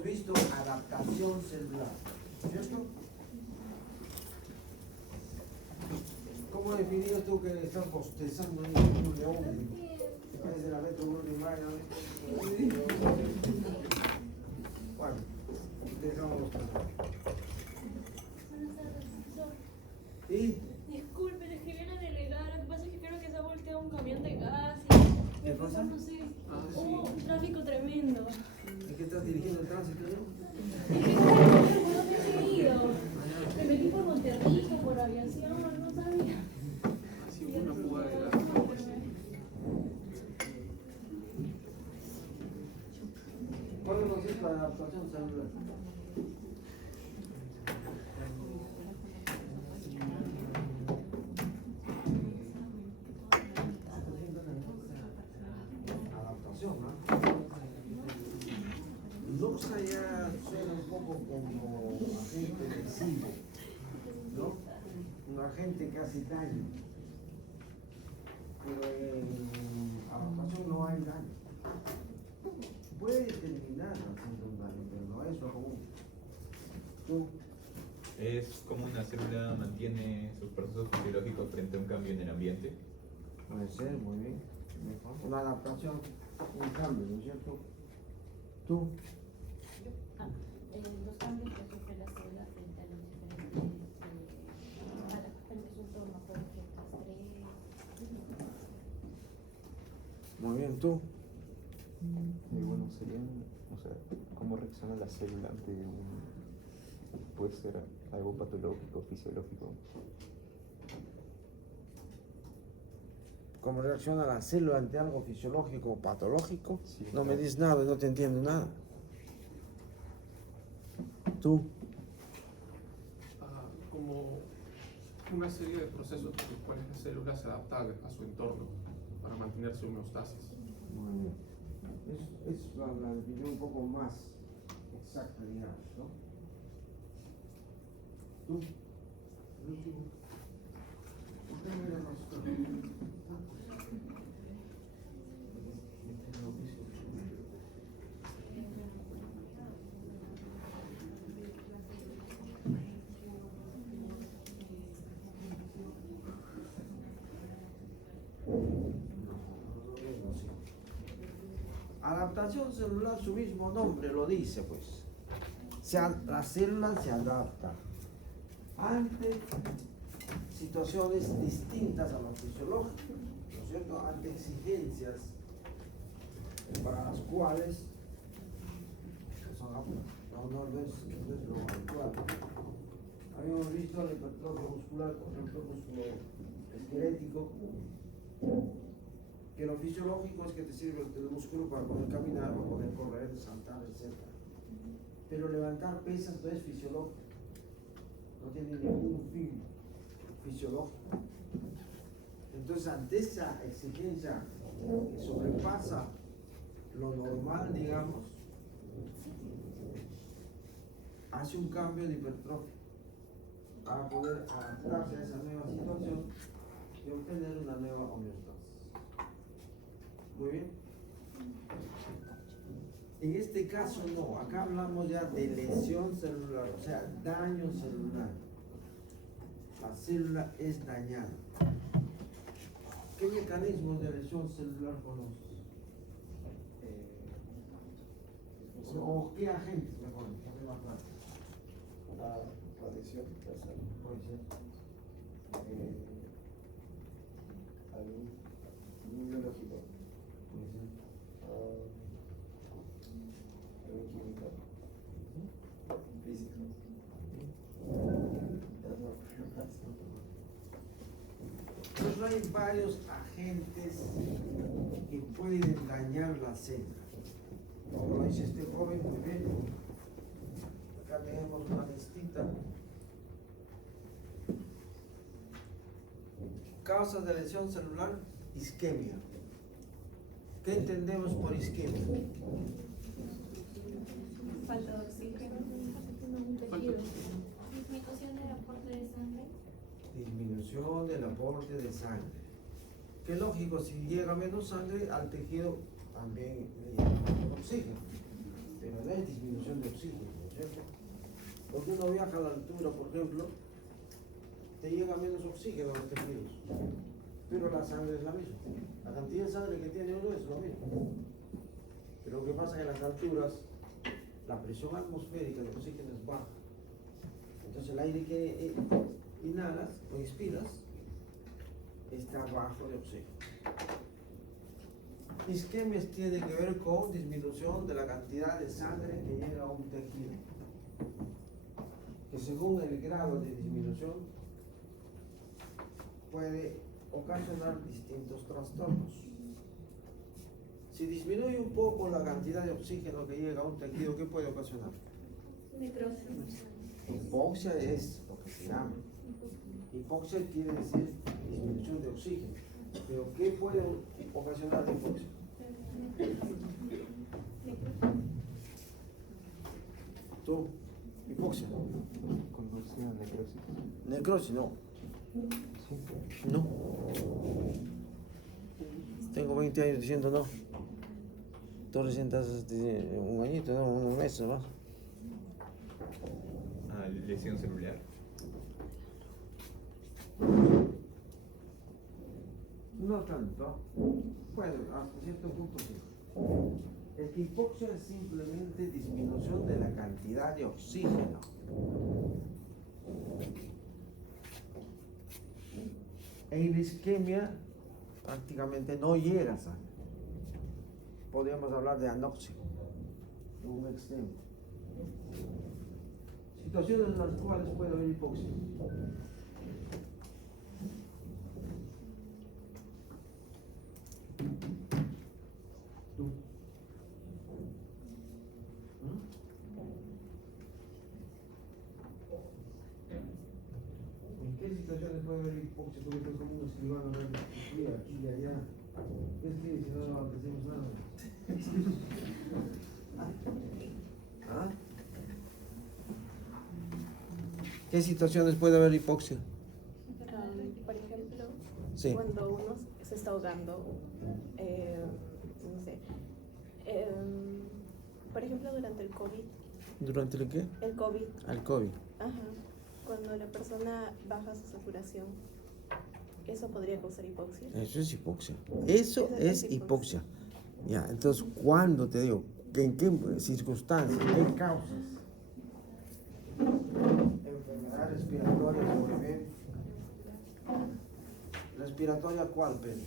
hemos visto adaptación celular, ¿cierto? ¿Cómo definirías tú que estás bostezando en un león? Es de la letra de Maya. Bueno, dejamos los pasos. ¿Y? Disculpen, es que viene a delegar. Lo que pasa es que creo que se ha volteado un camión de gas. ¿Qué pasa? No sé. Sí. Un tráfico tremendo. ¿Y qué estás dirigiendo el tránsito, no? Es que no me he seguido. Me metí por Monterrico, por aviación, no sabía. Sí, hubo una fuga de gas. ¿Cuál es la adaptación celular? Adaptación, ¿no? Luxa ya suena un poco como agente lesivo, ¿no? Un agente que hace daño. Pero en adaptación no hay daño. Puede terminar haciendo un daño, pero no es lo común. ¿Tú? Es como una célula mantiene sus procesos fisiológicos frente a un cambio en el ambiente. Puede ser, muy bien. Una adaptación, un cambio, ¿no es cierto? ¿Tú? Los cambios que sufre la célula frente a los diferentes a las diferentes entornos, por ejemplo, estrés. Muy bien, ¿tú? Bueno, serían, o sea, cómo reacciona la célula ante puede ser algo patológico, fisiológico. ¿Cómo reacciona la célula ante algo fisiológico o patológico? Sí, No me claro. dices nada, no te entiendo nada. ¿Tú? Como una serie de procesos por los cuales la célula se adapta a su entorno para mantener su homeostasis. Muy bien. Es la definición un poco más exacta, digamos, ¿no? ¿Tú? El último. ¿Usted me llama? Adaptación celular, su mismo nombre lo dice, pues. La célula se adapta ante situaciones distintas a lo fisiológico, ¿no es cierto? Ante exigencias para las cuales son no es lo habitual. Habíamos visto la hipertrofia muscular, por ejemplo, músculo esquelético, que lo fisiológico es que te sirve el músculo para poder caminar, para poder correr, saltar, etc. Pero levantar pesas no es fisiológico, no tiene ningún fin fisiológico. Entonces, ante esa exigencia que sobrepasa lo normal, digamos, hace un cambio de hipertrofia para poder adaptarse a esa nueva situación y obtener una nueva homeostasis. Muy bien. En este caso no, acá hablamos ya de lesión celular, o sea, daño celular. La célula es dañada. ¿Qué mecanismos de lesión celular conoces? ¿O qué agentes mejor? La lesión puede ser algún biológico, algún químico, físico. Entonces hay varios agentes que pueden dañar la célula. Como lo dice este joven, muy bien. Acá tenemos una listita. Causas de lesión celular, isquemia. ¿Qué entendemos por isquemia? Falta de oxígeno. Disminución del aporte de sangre. Disminución del aporte de sangre. Que lógico, si llega menos sangre al tejido también le llega menos oxígeno. Pero de es disminución de oxígeno, ¿no es cierto? Porque uno viaja a la altura, por ejemplo, te llega menos oxígeno a los tejidos, pero la sangre es la misma. La cantidad de sangre que tiene uno es lo mismo. Pero lo que pasa es que en las alturas la presión atmosférica del oxígeno es baja. Entonces el aire que inhalas o inspiras está bajo de oxígeno. Isquemias tiene que ver con disminución de la cantidad de sangre que llega a un tejido, que según el grado de disminución puede ocasionar distintos trastornos. Si disminuye un poco la cantidad de oxígeno que llega a un tejido, ¿qué puede ocasionar? Necrosis. Hipoxia es lo que se llama. Hipoxia quiere decir disminución de oxígeno. Pero ¿qué puede ocasionar la hipoxia? ¿Tú? ¿Hipoxia? Convulsión, necrosis. Necrosis, no. Sí. No. Tengo 20 años diciendo no. Tú recién estás un añito, no, unos meses más. Ah, lesión celular. No tanto. Bueno, hasta cierto punto sí. Es que hipoxia es simplemente disminución de la cantidad de oxígeno. En la isquemia prácticamente no llega sangre. Podríamos hablar de anoxia, un extremo. Situaciones en las cuales puede haber hipoxia. Tú. ¿En qué situaciones puede haber hipoxia? Porque estoy como un escribano, aquí y allá. ¿Qué escribe si no decimos nada? ¿Ah? ¿Qué situaciones puede haber hipoxia? Por ejemplo, Sí. cuando uno se está ahogando, no sé, por ejemplo, durante el COVID, ¿Durante el qué? el COVID, Al COVID. ajá, cuando la persona baja su saturación, ¿eso podría causar hipoxia? Eso es hipoxia. Eso es hipoxia. Ya, entonces, ¿cuándo te digo? ¿En qué circunstancias? ¿Qué causas? Enfermedad respiratoria, por ejemplo. ¿Respiratoria cuál, Pedro?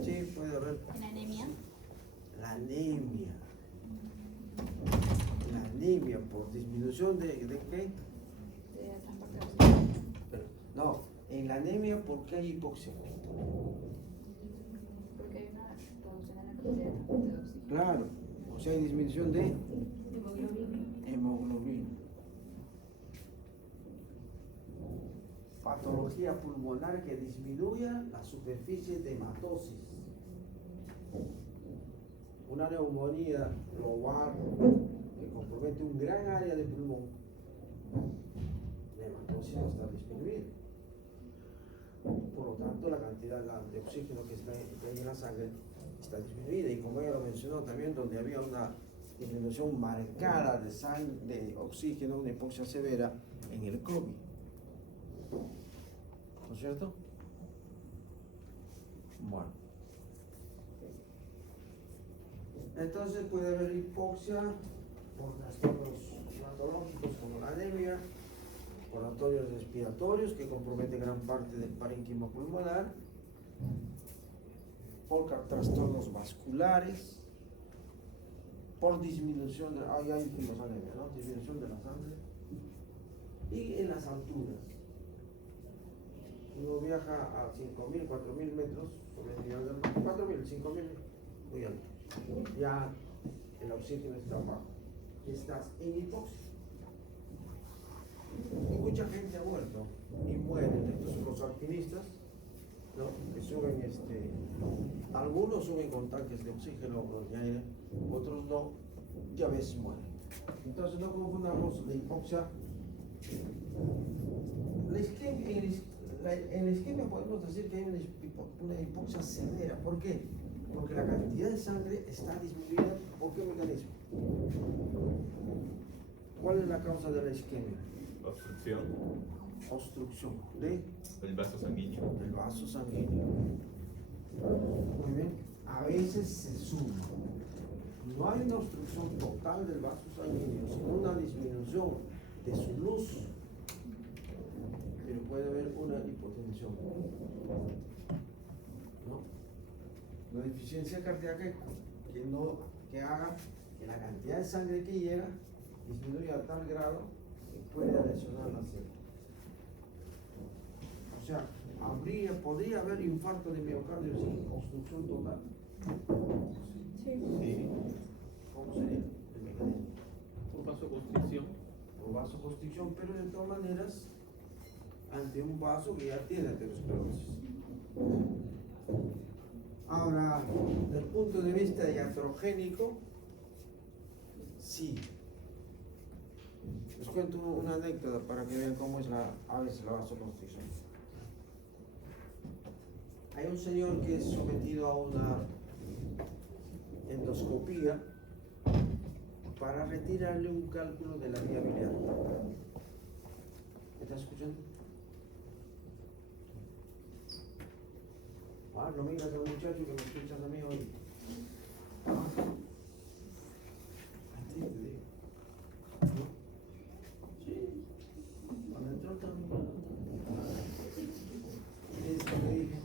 Sí, puede haber. ¿La anemia? La anemia. La anemia por disminución de qué? De transporte de oxígeno. No, en la anemia, ¿por qué hay hipoxia? Porque hay una reducción en la cantidad de transporte de oxígeno. Claro, o sea, hay disminución de Hemoglobina. hemoglobina. Patología pulmonar que disminuya la superficie de hematosis. Una neumonía global que compromete un gran área de pulmón. La hematosis no está disminuida. Por lo tanto, la cantidad de oxígeno que hay en la sangre está disminuida. Y como ella lo mencionó también, donde había una disminución marcada de oxígeno, una hipoxia severa en el COVID. ¿No es cierto? Bueno. Entonces puede haber hipoxia por trastornos hematológicos como la anemia, por trastornos respiratorios que comprometen gran parte del parénquima pulmonar, por trastornos vasculares, por disminución de dijimos anemia, ¿no? Disminución de la sangre, y en las alturas. Uno viaja a 5.000, 4.000 metros sobre el nivel del mar, 4.000, 5.000, muy alto. Ya el oxígeno está bajo. Estás en hipoxia. Y mucha gente ha muerto y mueren. Entonces los alpinistas, ¿no? Que suben, algunos suben con tanques de oxígeno o de aire, otros no, ya ves mueren. Entonces no confundamos la hipoxia. En la isquemia podemos decir que hay una hipoxia severa. ¿Por qué? Porque la cantidad de sangre está disminuida. ¿Por qué mecanismo? ¿Cuál es la causa de la isquemia? Obstrucción Obstrucción de del vaso sanguíneo. del vaso sanguíneo. Muy bien. A veces se suma. No hay una obstrucción total del vaso sanguíneo, sino una disminución de su luz. Pero puede haber una hipotensión. ¿No? Una deficiencia cardíaca que haga que la cantidad de sangre que llega disminuya a tal grado que pueda lesionar la célula. O sea, podría haber infarto de miocardio sin obstrucción total. Sí. ¿Cómo sería el mecanismo? Por vasoconstricción. Por vasoconstricción, pero de todas maneras, ante un vaso que ya tiene aterosclerosis. Ahora, desde el punto de vista iatrogénico, sí. Les cuento una anécdota para que vean cómo es a veces la vasoconstricción. Hay un señor que es sometido a una endoscopía para retirarle un cálculo de la vía biliar. ¿Me estás escuchando? No miras al muchacho que me escuchan a mí hoy. Así te digo. ¿No? Sí. Cuando entró también. Eso me dije.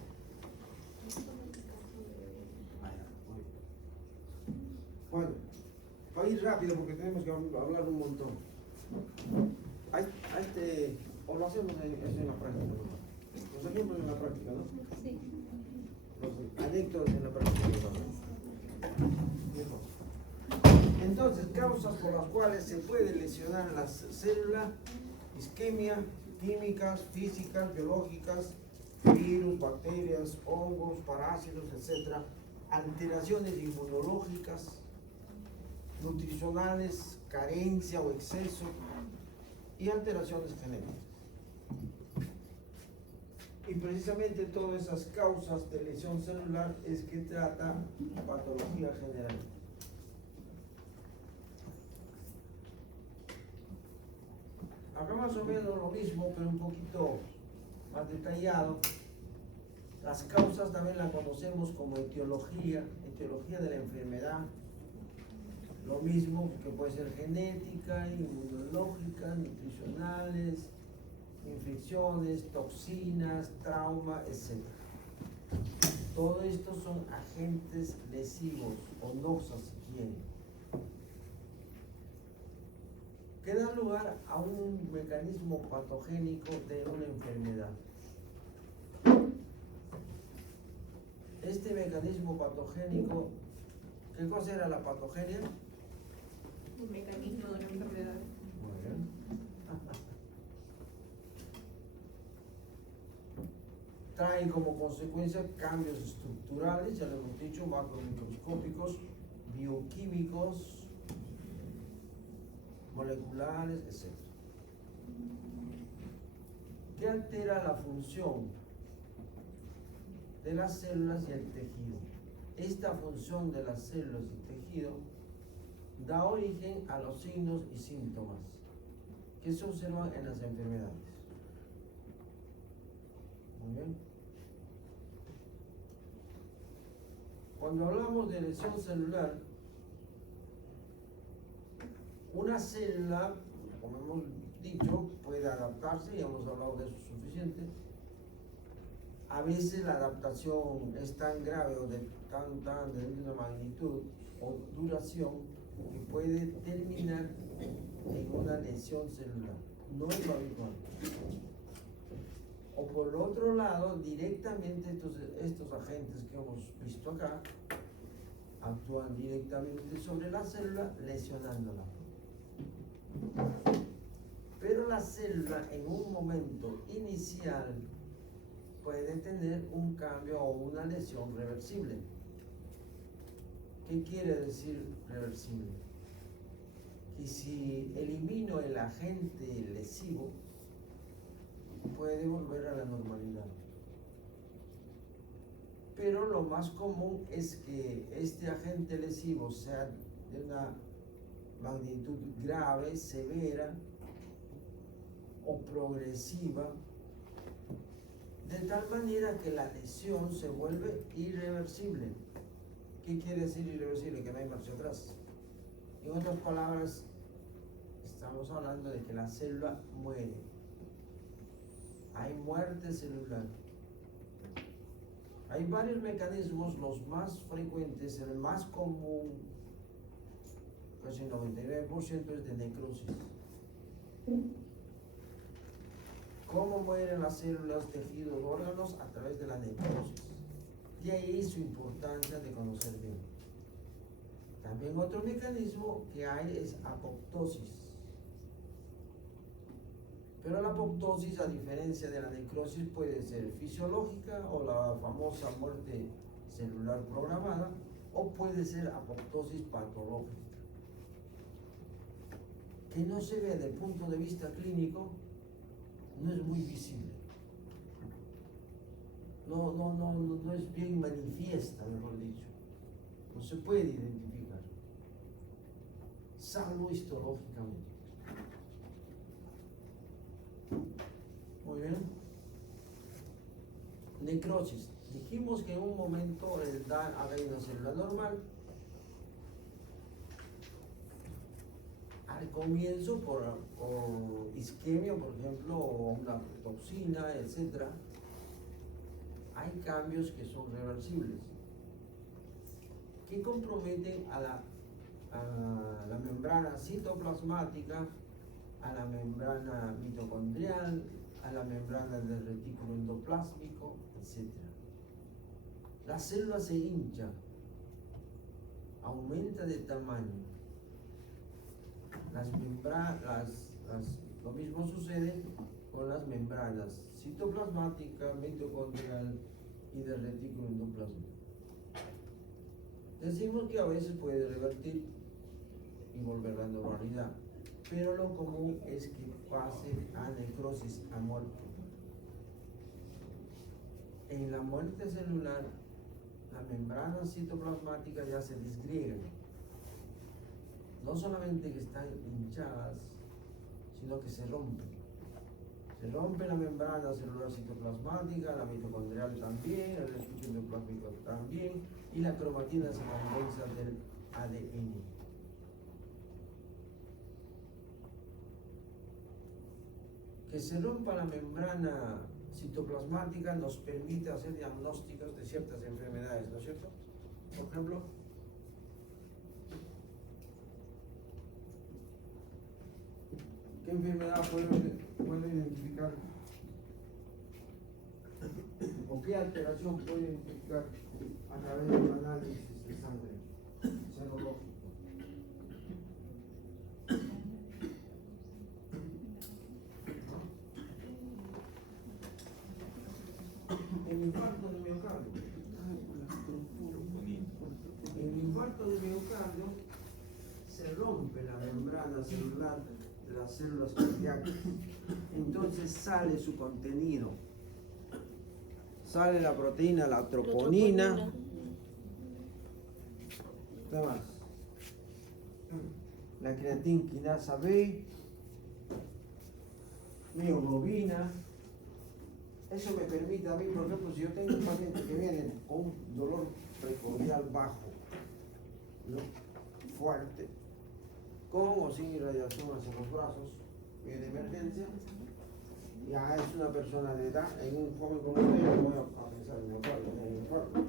Bueno, voy a ir rápido porque tenemos que hablar un montón. O lo hacemos en la práctica, ¿no? Los ejemplos en la práctica, ¿no? Sí. Los anécdotas en la práctica, ¿no? Entonces, causas por las cuales se puede lesionar la célula: isquemia, químicas, físicas, biológicas, virus, bacterias, hongos, parásitos, etc. Alteraciones inmunológicas, nutricionales, carencia o exceso, y alteraciones genéticas. Y precisamente todas esas causas de lesión celular es que trata patología general. Acá más o menos lo mismo, pero un poquito más detallado. Las causas también las conocemos como etiología de la enfermedad. Lo mismo que puede ser genética, inmunológica, nutricionales, infecciones, toxinas, trauma, etc. Todo esto son agentes lesivos o noxas, si quieren, que dan lugar a un mecanismo patogénico de una enfermedad. Este mecanismo patogénico, ¿qué cosa era la patogenia? El mecanismo de una enfermedad. Muy bien. Trae como consecuencia cambios estructurales, ya lo hemos dicho, macromicroscópicos, bioquímicos, moleculares, etc. ¿Qué altera la función de las células y el tejido? Esta función de las células y tejido da origen a los signos y síntomas que se observan en las enfermedades. Muy bien. Cuando hablamos de lesión celular, una célula, como hemos dicho, puede adaptarse, y hemos hablado de eso suficiente. A veces la adaptación es tan grave o de una magnitud o duración que puede terminar en una lesión celular. No es lo habitual. O por el otro lado, directamente estos agentes que hemos visto acá actúan directamente sobre la célula, lesionándola. Pero la célula en un momento inicial puede tener un cambio o una lesión reversible. ¿Qué quiere decir reversible? Que si elimino el agente lesivo, puede volver a la normalidad. Pero lo más común es que este agente lesivo sea de una magnitud grave, severa o progresiva, de tal manera que la lesión se vuelve irreversible. ¿Qué quiere decir irreversible? Que no hay marcha atrás. En otras palabras, estamos hablando de que la célula muere. Hay muerte celular. Hay varios mecanismos, los más frecuentes, el más común, casi 99% es de necrosis. ¿Cómo mueren las células, tejidos, órganos? A través de la necrosis. De ahí su importancia de conocer bien. También otro mecanismo que hay es apoptosis. Pero la apoptosis, a diferencia de la necrosis, puede ser fisiológica o la famosa muerte celular programada, o puede ser apoptosis patológica, que no se ve desde el punto de vista clínico, no es muy visible. No es bien manifiesta, mejor dicho. No se puede identificar, salvo histológicamente. Muy bien. Necrosis. Dijimos que en un momento había una célula normal. Al comienzo, por isquemia, por ejemplo, o una toxina, etc., hay cambios que son reversibles, que comprometen a la membrana citoplasmática, a la membrana mitocondrial, a la membrana del retículo endoplásmico, etc. La célula se hincha, aumenta de tamaño. Lo mismo sucede con las membranas citoplasmática, mitocondrial y del retículo endoplásmico. Decimos que a veces puede revertir y volver a la normalidad, pero lo común es que pase a necrosis, a muerte. En la muerte celular, las membranas citoplasmáticas ya se disgriegan. No solamente que están hinchadas, sino que se rompen. Se rompe la membrana celular citoplasmática, la mitocondrial también, el retículo endoplásmico también, y la cromatina se condensa del ADN. Que se rompa la membrana citoplasmática nos permite hacer diagnósticos de ciertas enfermedades, ¿no es cierto? Por ejemplo, ¿qué enfermedad puedo identificar? ¿O qué alteración puedo identificar a través de un análisis de sangre serológico? El infarto de miocardio. En el infarto de miocardio se rompe la membrana celular de las células cardíacas. Entonces sale su contenido. Sale la proteína, la troponina. ¿Qué más? La creatinquinasa B, mioglobina. Eso me permite a mí, por ejemplo, si yo tengo un paciente que viene con un dolor precordial bajo, ¿no?, fuerte, con o sin irradiación hacia los brazos, de emergencia, ya es una persona de edad, en un joven como usted, no voy a pensar en un infarto,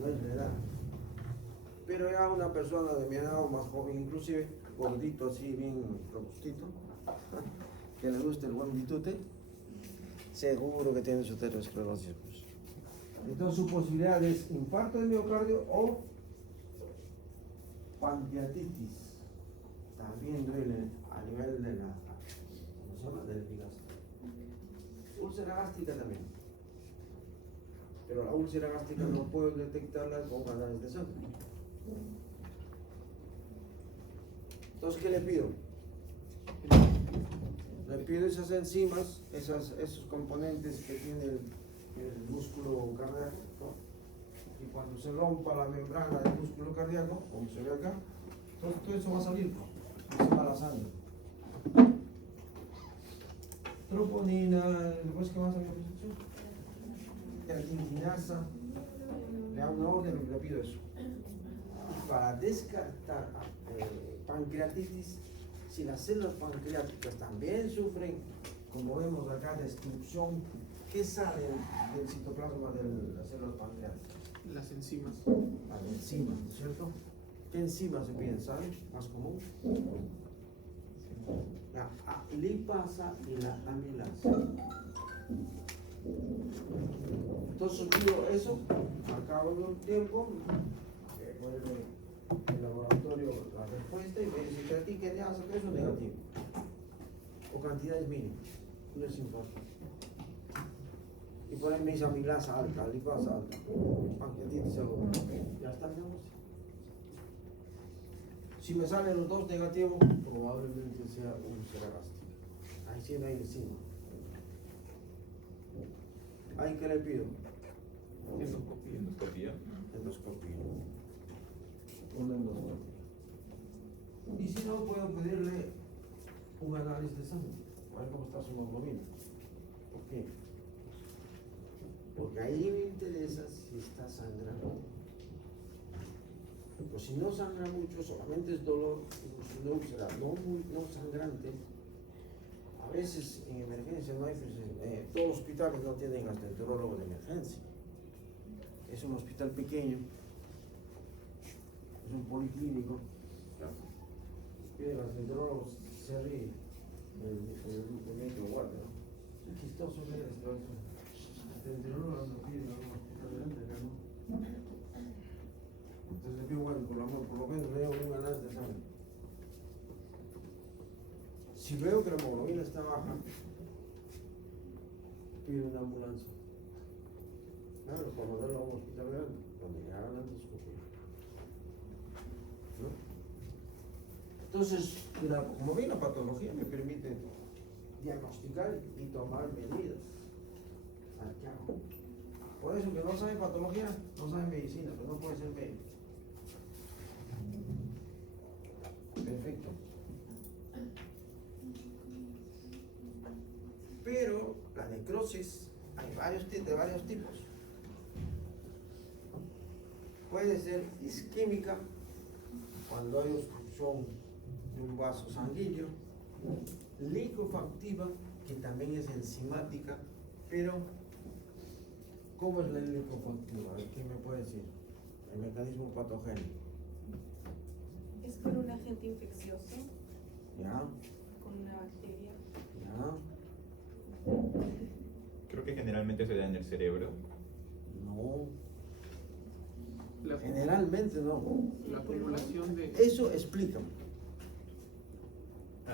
no es de edad. Pero ya una persona de mi edad o más joven, inclusive gordito así, bien robustito, que le guste el buen bitute, seguro que tiene su aterosclerosis. Entonces su posibilidad es infarto de miocardio o pancreatitis. También duele a nivel de la, ¿cómo se llama?, del hígado. Úlcera gástrica también. Pero la úlcera gástrica no puedo detectarla con análisis de sangre. Entonces, ¿qué le pido? Le pido esas enzimas, esos componentes que tiene el músculo cardíaco, ¿no? Y cuando se rompa la membrana del músculo cardíaco, como se ve acá, Entonces todo eso va a salir, pues, se va a la sangre. Troponina, después que va a salir creatinasa, le da una orden y le pido eso. Y para descartar pancreatitis, si las células pancreáticas también sufren, como vemos acá, destrucción, ¿qué sale del citoplasma de las células pancreáticas? Las enzimas. Las enzimas, ¿cierto? ¿Qué enzimas se piden, saben? Más común. La lipasa y la amilasa. Entonces digo eso, al cabo de un tiempo, vuelve el laboratorio la respuesta y me dice que a ti que te hace eso negativo. O cantidades mínimas, no es importante. Y por ahí me dice amilasa alta, lipasa alta, pancreatitis algo. Ya está el negocio. Si me salen los dos negativos, probablemente sea úlcera gástrica. Ahí sí no hay encima. ¿Ahí qué le pido? Endoscopía. Endoscopía. Endoscopía. Una endoscopia. Y si no, puedo pedirle un análisis de sangre, a ver cómo está su hemoglobina. ¿Por qué? Porque ahí me interesa si está sangrando. Pues si no sangra mucho, solamente es dolor, pues una úlcera no sangrante. A veces en emergencia no hay, todos los hospitales no tienen gastroenterólogo de emergencia. Es un hospital pequeño, es un policlínico. Pide gastroenterólogo, se ríe el médico guardia, ¿no? Es chistoso ver esto. Gastroenterólogo no pide en un hospital grande, ¿no? Entonces le pido, bueno, por lo menos le doy un análisis de sangre. Si veo que la hemoglobina está baja, pido una ambulancia. Claro, para mandarlo a un hospital grande, donde le hagan la endoscopia. ¿No? Entonces, como bien la patología me permite diagnosticar y tomar medidas. ¿Qué hago? Por eso que no sabe patología, no sabe medicina, pero no puede ser médico. Perfecto. Pero la necrosis hay de varios tipos. Puede ser isquémica, cuando hay obstrucción de un vaso sanguíneo, liquefactiva, que también es enzimática, pero ¿cómo es la liquefactiva? ¿Qué me puede decir? El mecanismo patogénico. ¿Es por un agente infeccioso? ¿Ya? ¿Con una bacteria? ¿Ya? Creo que generalmente se da en el cerebro. No. La, Generalmente no. la acumulación de. Eso explica.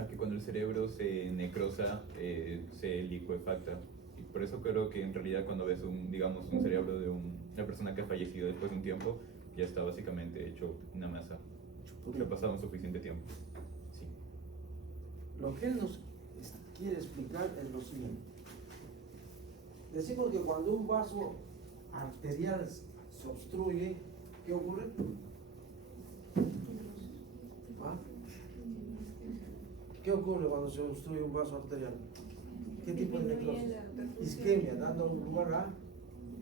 Que cuando el cerebro se necrosa, se licuefacta. Y por eso creo que en realidad cuando ves un cerebro de una persona que ha fallecido después de un tiempo, ya está básicamente hecho una masa. Porque ha pasado un suficiente tiempo. Sí. Lo que él nos quiere explicar es lo siguiente. Decimos que cuando un vaso arterial se obstruye, ¿qué ocurre? ¿Ah? ¿Qué ocurre cuando se obstruye un vaso arterial? ¿Qué tipo de necrosis? Isquemia, dando lugar a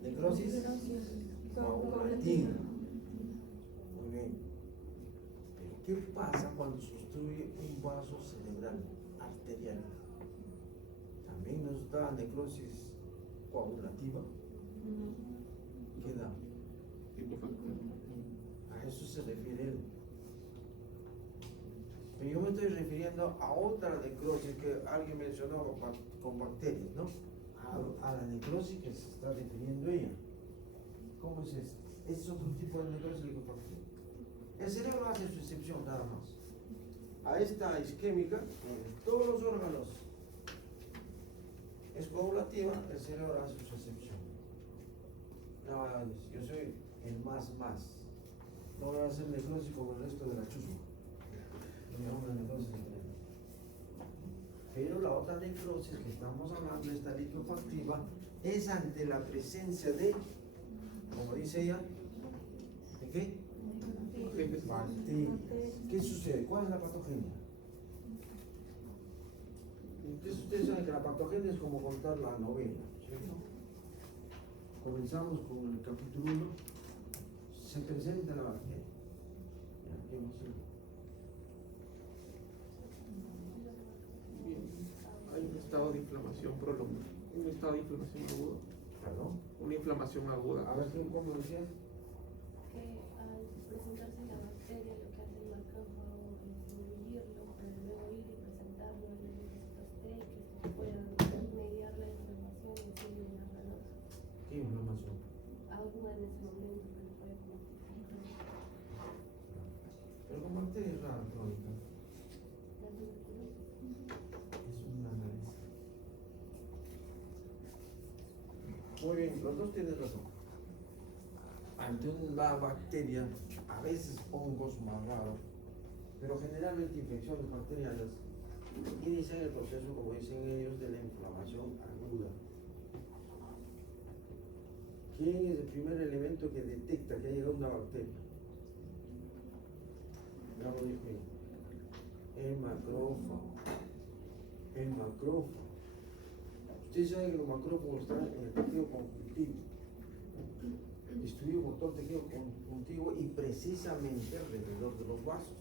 necrosis coagulativa. Muy bien. Pero ¿qué pasa cuando se obstruye un vaso cerebral arterial? También nos da necrosis coagulativa. ¿Qué da? A eso se refiere él. Pero yo me estoy refiriendo a otra necrosis que alguien mencionó con bacterias, ¿no? A la necrosis que se está refiriendo ella. ¿Cómo es eso? Es otro tipo de necrosis liquefactiva. El cerebro hace su excepción nada más. A esta isquémica, en todos los órganos es coagulativa, el cerebro hace su excepción. No, yo soy el más. No voy a hacer necrosis como el resto de la chusma. Una necrosis diferente. Pero la otra necrosis que estamos hablando, esta liquefactiva, es ante la presencia de, como dice ella, ¿de qué? bacterias. ¿Qué sucede? ¿Cuál es la patogenia? Entonces ustedes saben que la patogenia es como contar la novela, ¿cierto? Comenzamos con el capítulo 1, se presenta la bacteria. Ya, ¿qué más hay? Bien. Hay un estado de inflamación prolongada, un estado de inflamación aguda, Perdón. una inflamación aguda. A ver, ¿cómo decías? Que al presentarse la bacteria, lo que hace el macrófago es dividirlo para luego ir y presentarlo en el linfocitos T que puedan mediar la inflamación y así eliminarla, ¿no? ¿Qué inflamación? Aguda en ese momento que no puede combatir Pero con bacterias raras, crónica. la tuberculosis. Es una nariz. Muy bien, los dos tienen razón. Ante una bacteria, a veces hongos más raros, pero generalmente infecciones bacterianas, inician el proceso, como dicen ellos, de la inflamación aguda. ¿Quién es el primer elemento que detecta que ha llegado una bacteria? Ya lo dije. El macrófago. El macrófago. Ustedes saben que los macrófagos están en el tejido conjuntivo, distribuidos por todo el tejido conjuntivo y precisamente alrededor de los vasos,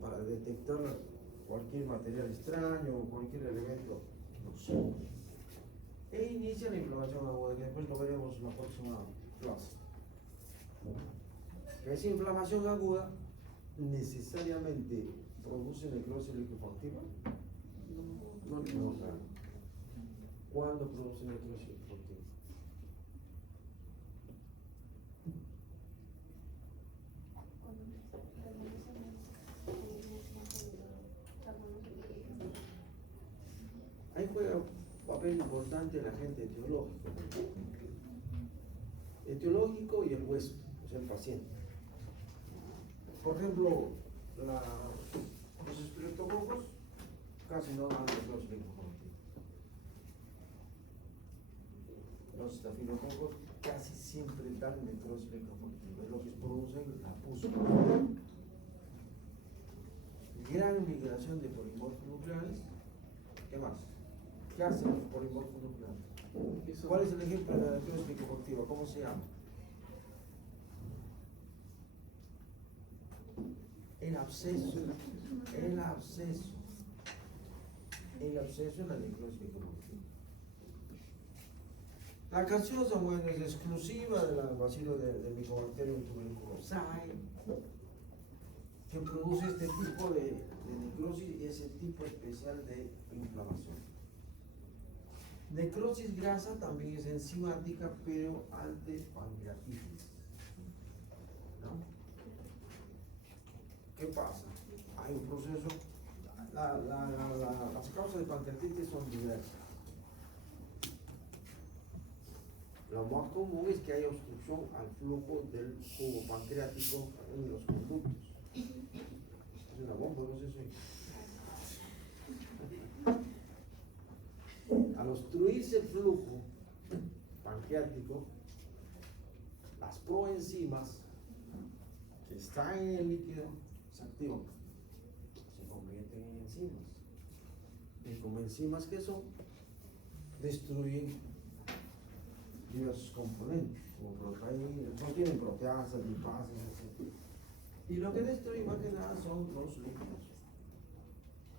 para detectar cualquier material extraño o cualquier elemento nocivo. E inicia la inflamación aguda, que después lo veremos en la próxima clase. Esa inflamación aguda necesariamente produce necrosis liquefactiva. No. ¿Cuándo produce necrosis liquefactiva? Ahí juega un papel importante el agente etiológico y el huésped, o sea, el paciente. Por ejemplo, los estreptococos casi no dan necrosis liquefactiva. Los estafilococos casi siempre dan necrosis liquefactiva, es lo que producen la pústula. Gran migración de polimorfos nucleares. ¿Qué más? ¿Qué hacen los polimorfos nucleares? ¿Cuál es el ejemplo de la necrosis liquefactiva? ¿Cómo se llama? El absceso. El absceso. El absceso es la necrosis liquefactiva. La gaseosa, bueno, es exclusiva del bacilo del Mycobacterium tuberculosae, que produce este tipo de necrosis y ese tipo especial de inflamación. Necrosis grasa también es enzimática, pero ante pancreatitis. ¿No? ¿Qué pasa? Hay un proceso, las causas de pancreatitis son diversas. Lo más común es que haya obstrucción al flujo del jugo pancreático en los conductos. Es una bomba, no sé si. Al obstruirse el flujo pancreático, las proenzimas que están en el líquido se activan, se convierten en enzimas. Y como enzimas que son, destruyen diversos componentes, como proteínas, contienen proteasas, lipasas, etc. Y lo que destruye más que nada son los lípidos,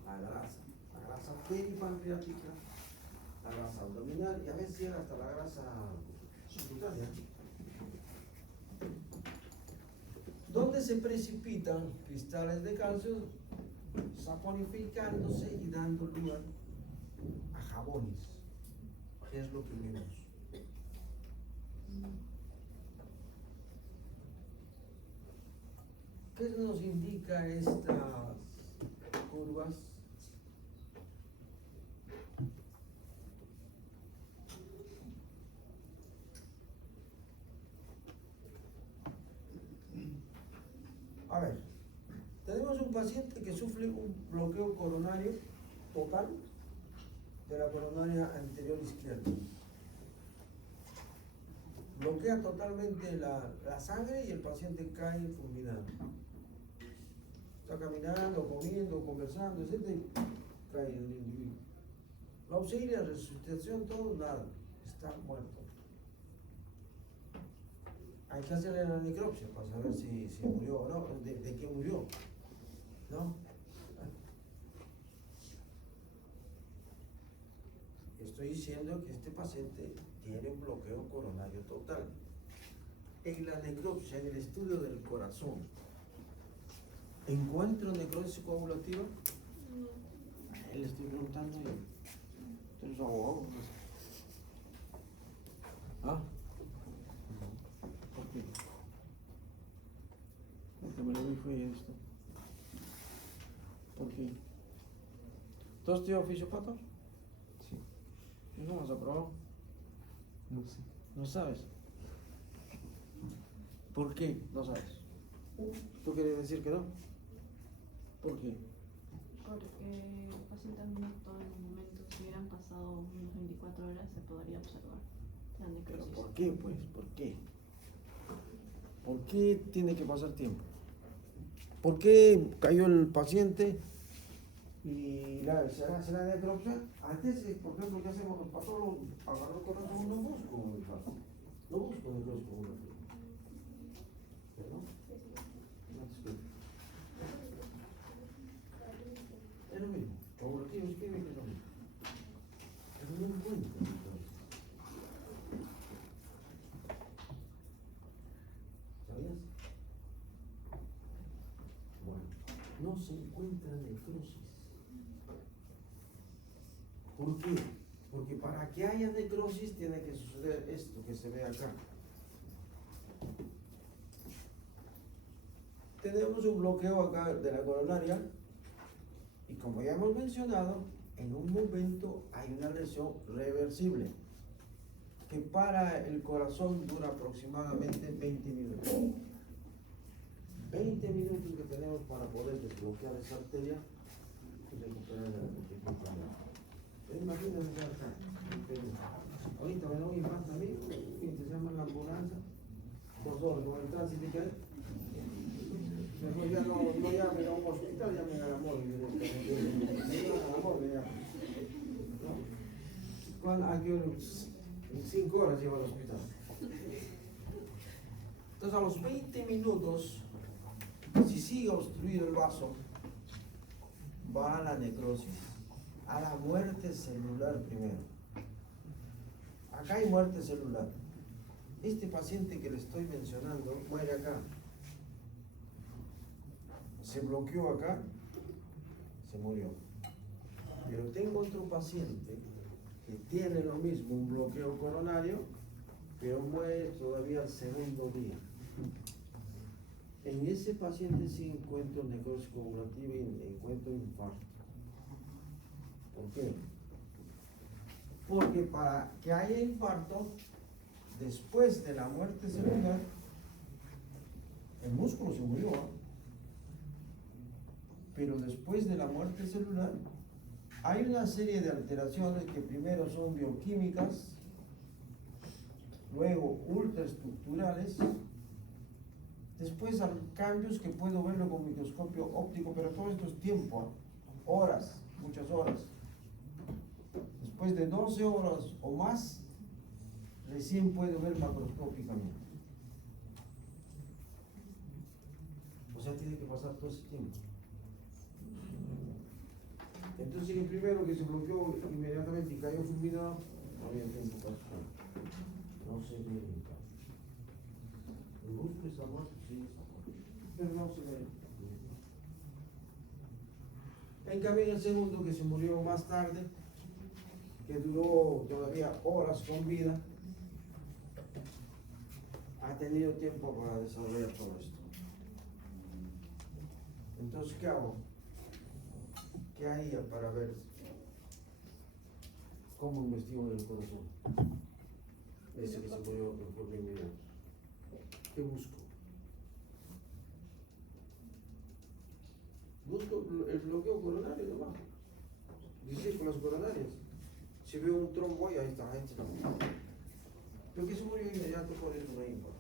la grasa peripancreática, la grasa abdominal y a veces llega hasta la grasa subcutánea. Donde se precipitan cristales de calcio saponificándose y dando lugar a jabones, que es lo que vemos. ¿Qué nos indica estas curvas? A ver, tenemos un paciente que sufre un bloqueo coronario total de la coronaria anterior izquierda. Bloquea totalmente la sangre y el paciente cae fulminado. Está caminando, comiendo, conversando, etc. Y cae el individuo. La auxilia, resucitación, todo, nada. Está muerto. Hay que hacerle la necropsia para saber si murió o no, de qué murió. ¿No? Estoy diciendo que este paciente tiene un bloqueo coronario total. En la necropsia, en el estudio del corazón, ¿encuentro necrosis coagulativa? A él le estoy preguntando yo. Usted es abogado. ¿Ah? ¿Por qué? Porque me lo dijo ella esto. ¿Por qué? ¿Tú has estudiado fisiopato? Sí, ¿Y no has aprobado? no sé. ¿No sabes? ¿Por qué? No sabes. ¿Tú quieres decir que no? ¿Por qué? Porque el paciente admito en el momento, si hubieran pasado unas 24 horas, se podría observar la ¿Pero necrosis. por qué, pues? ¿Por qué? ¿Por qué tiene que pasar tiempo? ¿Por qué cayó el paciente y se hace la necropsia? Antes, por ejemplo, ¿qué hacemos los patólogos? Agarrar el corazón, no busco un infarto. No busco necrosis coagulativa. ¿Perdón? No te escucho. Es lo mismo. Coagulativo es químico, es lo mismo. Pero no encuentro necrosis. ¿Sabías? Bueno, no se encuentra necrosis. ¿Por qué? Porque para que haya necrosis tiene que suceder esto que se ve acá. Tenemos un bloqueo acá de la coronaria y como ya hemos mencionado, en un momento hay una lesión reversible que para el corazón dura aproximadamente 20 minutos. 20 minutos que tenemos para poder desbloquear esa arteria y recuperar la dificultad. Imagínense acá. Ahorita me da un infarto a mí, y se llama la ambulancia, 2 horas, no el tránsito que hay. Mejor ya no llamen a un hospital, llamen a la morgue directamente. A la morgue ya. ¿No? Aquí en 5 horas lleva al hospital. Entonces a los 20 minutos, si sigue obstruido el vaso, va a la necrosis, a la muerte celular primero. Acá hay muerte celular. Este paciente que le estoy mencionando muere acá. Se bloqueó acá, se murió. Pero tengo otro paciente que tiene lo mismo, un bloqueo coronario, pero muere todavía al segundo día. En ese paciente sí encuentro necrosis coagulativa y encuentro infarto. ¿Por qué? Porque para que haya infarto, después de la muerte celular, el músculo se murió, ¿eh? Pero después de la muerte celular, hay una serie de alteraciones que primero son bioquímicas, luego ultraestructurales, después hay cambios que puedo verlo con microscopio óptico, pero todo esto es tiempo, ¿eh? Horas, muchas horas. Después de 12 horas o más, recién puedo ver macroscópicamente. O sea, tiene que pasar todo ese tiempo. Entonces el primero que se bloqueó inmediatamente y cayó fulminado, no había tiempo para eso. No se ve en casa. El músculo está muerto, sí, está muerto. Pero no se ve. En cambio el segundo que se murió más tarde, que duró todavía horas con vida, ha tenido tiempo para desarrollar todo esto. Entonces, ¿qué hago? ¿Qué haría para ver cómo investigo el corazón? Ese que se murió en forma inmediata. ¿Qué busco? Busco el bloqueo coronario nomás. Vesículas coronarias. Si veo un trombo ahí está, ahí está. Pero que se murió inmediato por eso no hay infarto.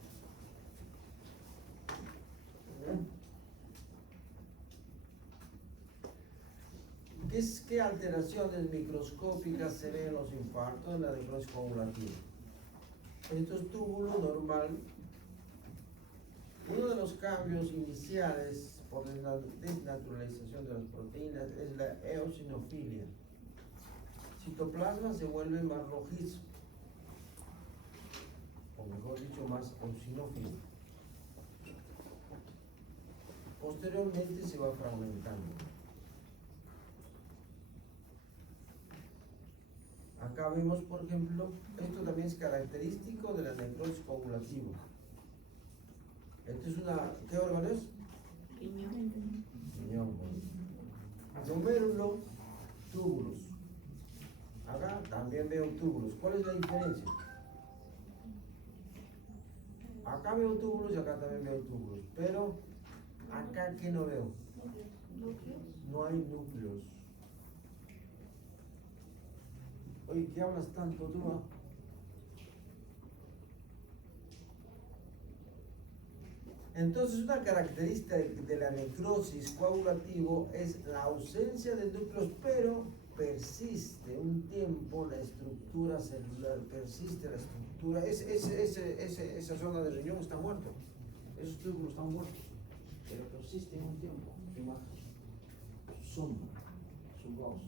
¿Qué alteraciones microscópicas se ven en los infartos en la necrosis coagulativa? Estos túbulos normal. Uno de los cambios iniciales por la desnaturalización de las proteínas es la eosinofilia. Citoplasma se vuelve más rojizo, o mejor dicho, más eosinófilo. Posteriormente se va fragmentando. Acá vemos, por ejemplo, esto también es característico de la necrosis coagulativa. Esto es ¿qué órgano es? Riñón. Riñón. Glomérulo, túbulos. Acá también veo túbulos. ¿Cuál es la diferencia? Acá veo túbulos y acá también veo túbulos. Pero acá, ¿qué no veo? No hay núcleos. Oye, ¿qué hablas tanto tú? ¿Ah? Entonces, una característica de la necrosis coagulativa es la ausencia de núcleos, pero persiste un tiempo la estructura celular, persiste la estructura. Esa zona del riñón está muerto, esos túbulos están muertos, pero persisten un tiempo, su imagen, su sombra, su voz.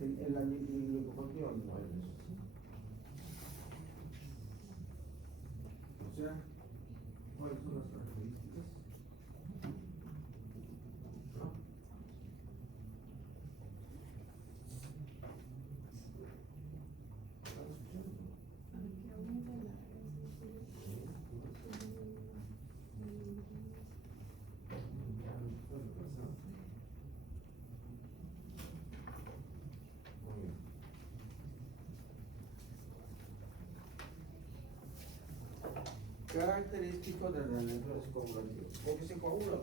En la glucocorticoide no hay eso. O sea, ¿cuáles son las características? ¿No? ¿Están escuchando? Muy bien. Característico de la necrosis coagulativa, porque se coagulan,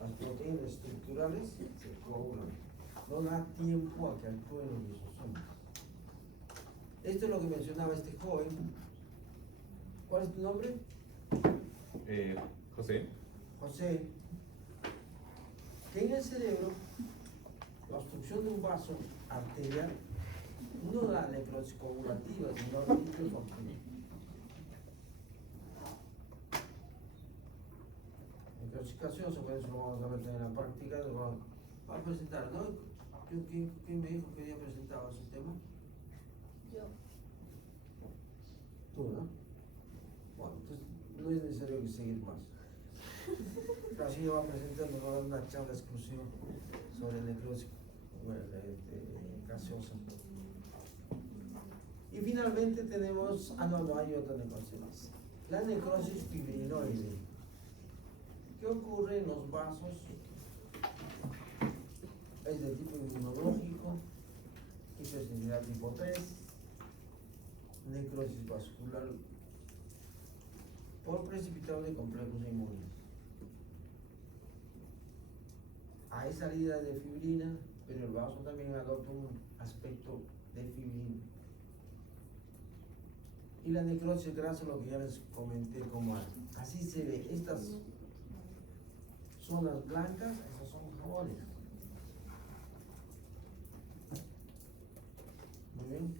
las proteínas estructurales se coagulan, no da tiempo a que actúen los lisosomas. Esto es lo que mencionaba este joven. ¿Cuál es tu nombre? José. José. Que en el cerebro la obstrucción de un vaso arterial no da necrosis coagulativa, sino microinfarcción. Intoxicación, sobre eso lo vamos a ver en la práctica, lo vamos a presentar, ¿no? ¿Quién me dijo que ya presentaba su tema? Yo. Tú, ¿no? Bueno, entonces no es necesario que seguir más. Así yo voy a presentar, nos va a dar una charla exclusiva sobre necrosis gaseosa. Y finalmente tenemos, no hay otra necrosis más. La necrosis fibrinoide. ¿Qué ocurre en los vasos? Es de tipo inmunológico, hipersensibilidad tipo 3, necrosis vascular por precipitado de complejos inmunes. Hay salida de fibrina, pero el vaso también adopta un aspecto de fibrina. Y la necrosis grasa, lo que ya les comenté como así se ve. Estas zonas blancas, esas son jabones. Muy bien.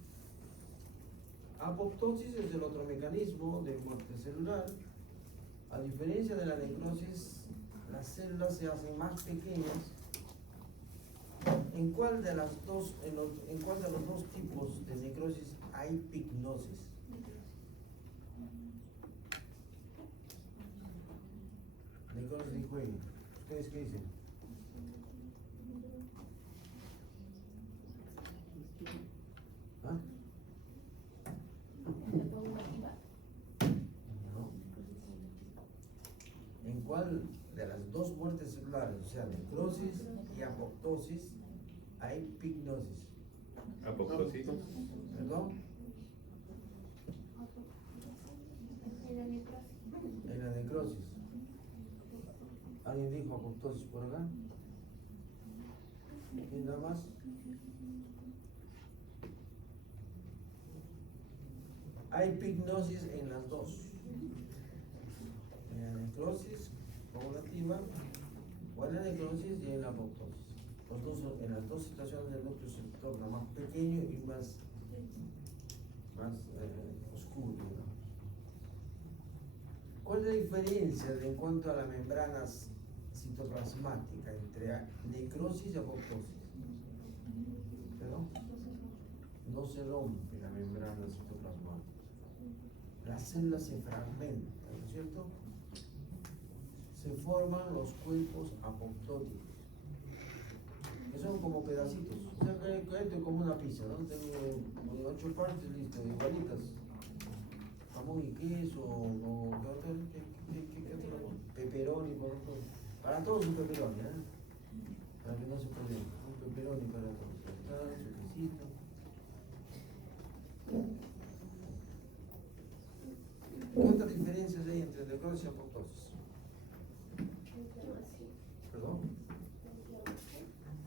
Apoptosis es el otro mecanismo de muerte celular. A diferencia de la necrosis, las células se hacen más pequeñas. ¿En cuál de los dos tipos de necrosis hay pignosis? Necrosis de cuello. ¿Ustedes qué dicen? ¿Ah? No. ¿En cuál de las dos muertes celulares, o sea, necrosis y apoptosis, hay pignosis? Apoptosis. ¿Perdón? En la necrosis. ¿Alguien dijo apoptosis por acá? ¿Quién da más? Hay pignosis en las dos. En la necrosis coagulativa o en la necrosis y en la apoptosis. Los dos, en las dos situaciones el núcleo se torna más pequeño y más oscuro, digamos. ¿Cuál es la diferencia en cuanto a la membrana citoplasmática entre necrosis y apoptosis? ¿Perdón? No se rompe la membrana citoplasmática. Las células se fragmentan, ¿no es cierto? Se forman los cuerpos apoptóticos, que son como pedacitos. O sea, que esto es como una pizza, ¿no? Tengo 8 partes, listo, igualitas. Jamón y queso, o ¿qué otro? Pepperoni, por ejemplo. Para todos un pepperoni, ¿eh? Para que no se probleme. Un pepperoni para todos. Está, su quesito. ¿Qué otras diferencias hay entre necrosis y apoptosis? ¿Perdón?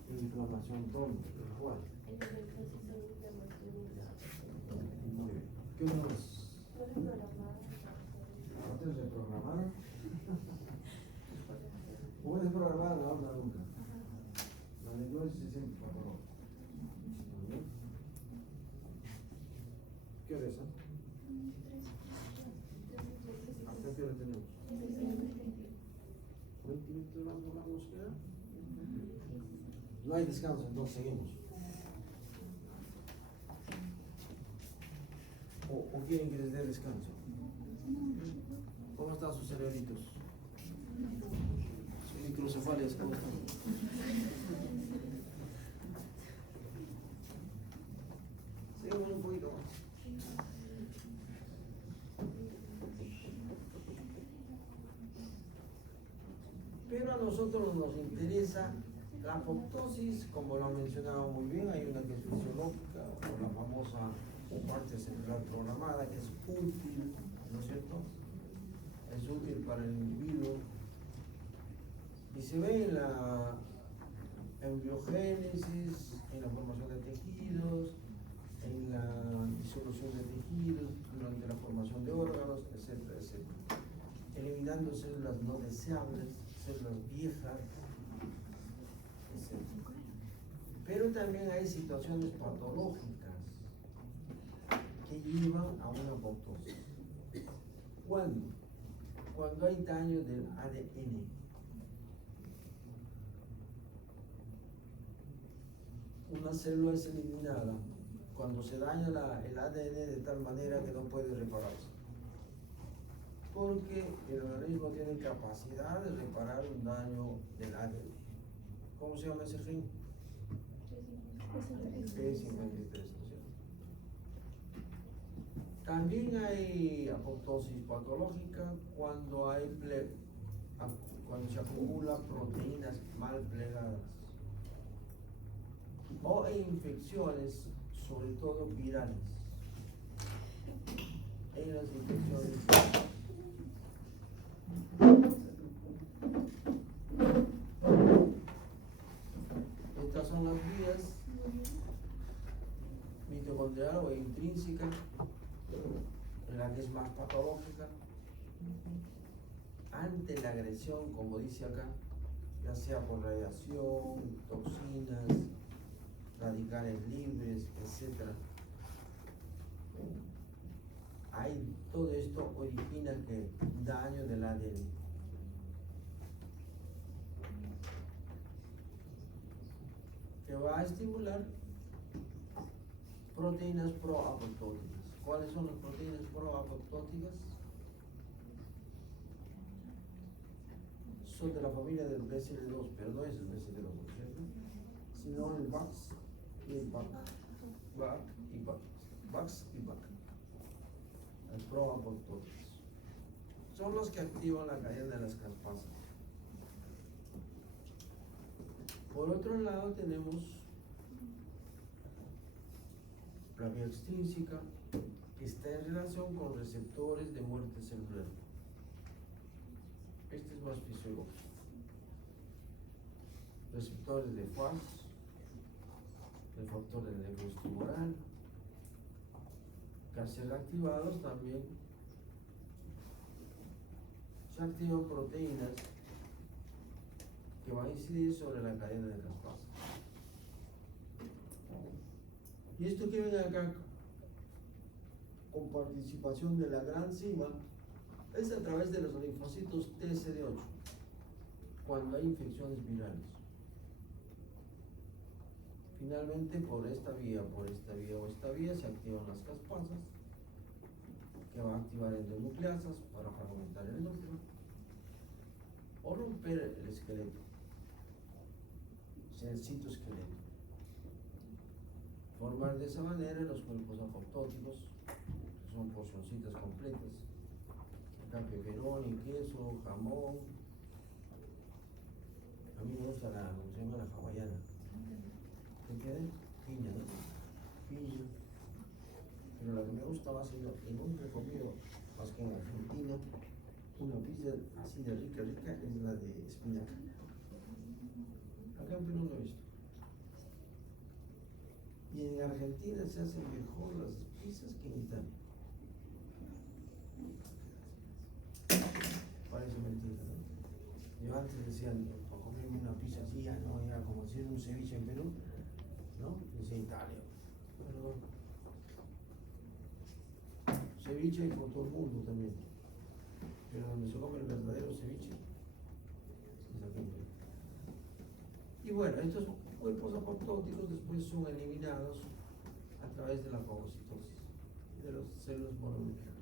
Inflamación tónica, igual. Muy bien. ¿Qué más? ¿No tienes reprogramada? ¿Cómo es programada la otra nunca? La necrosis es siempre patológica. ¿Qué hora es? ¿Hasta qué hora tenemos? 20 minutos más la música. No hay descanso, entonces seguimos. ¿O quieren que les dé descanso? ¿Cómo están sus cerebritos? Sus microcefalias, ¿cómo están? Seguimos un poquito más. Pero a nosotros nos interesa la apoptosis, como lo han mencionado muy bien. Hay una que es fisiológica, o la famosa parte celular programada, que es útil, ¿no es cierto? Es útil para el individuo. Y se ve en la embriogénesis, en la formación de tejidos, en la disolución de tejidos, durante la formación de órganos, etcétera, etcétera. Eliminando células no deseables, células viejas, etc. Pero también hay situaciones patológicas que llevan a una apoptosis. ¿Cuándo? Cuando hay daño del ADN. Una célula es eliminada cuando se daña el ADN de tal manera que no puede repararse. Porque el organismo tiene capacidad de reparar un daño del ADN. ¿Cómo se llama ese gen? P53, ¿no es cierto? También hay apoptosis patológica cuando se acumulan proteínas mal plegadas, o en infecciones, sobre todo virales. En las infecciones estas son las vías mitocondrial o intrínseca, en la que es más patológica, ante la agresión, como dice acá, ya sea por radiación, toxinas, radicales libres, etc. Todo esto origina que daño del ADN. Que va a estimular proteínas proapoptóticas. ¿Cuáles son las proteínas proapoptóticas? Son de la familia del BCL2, pero no es el BCL2, ¿no es cierto? Sino el VAX y el BAC. VAX y BAC. El proapoptóticos. Son los que activan la cadena de las caspasas. Por otro lado tenemos la vía extrínseca, que está en relación con receptores de muerte celular. Este es más fisiológico. Receptores de FAS, de factores de necrosis tumoral, que al ser activados también se activan proteínas que que va a incidir sobre la cadena de Caspase. Y esto que ven acá, con participación de la gran cima, es a través de los linfocitos TCD8, cuando hay infecciones virales. Finalmente, por esta vía o esta vía, se activan las caspasas, que van a activar endonucleasas para fragmentar el núcleo o romper el esqueleto, o sea, el citoesqueleto. Formar de esa manera los cuerpos apoptóticos, que son porcioncitas completas. Acá pepperoni, queso, jamón. A mí me gusta ¿cómo se llama? La hawaiana. ¿Qué quieren? Piña, ¿no? Piña. Pero la que me gusta más, y nunca he comido más que en Argentina, una pizza así de rica, es la de espinaca. Acá en Perú no he visto. Y en Argentina se hacen mejor las pizzas que en Italia. Parece mentira, ¿no? Yo antes decía, para comerme una pizza así, ya no, ya como si era un ceviche en Perú, ¿no? Decía Italia. Pero ceviche hay por todo el mundo también. Pero donde se come el verdadero ceviche es aquí en Perú. Y bueno, estos cuerpos apoptóticos después son eliminados a través de la fagocitosis de las células mononucleares.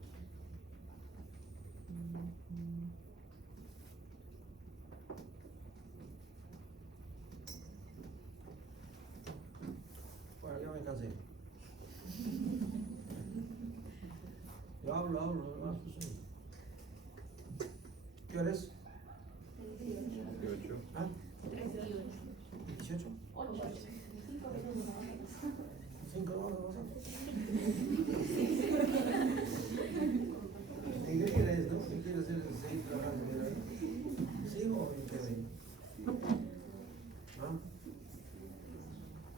Bueno, ya me cansé. Yo hablo, nomás pues sí. ¿Qué hora es? 18. ¿Ah? 18. 5 horas ¿En qué quieres, no? ¿Qué quieres hacer? ¿Seguir trabajando? ¿Sigo o me quedo ahí? ¿Ah?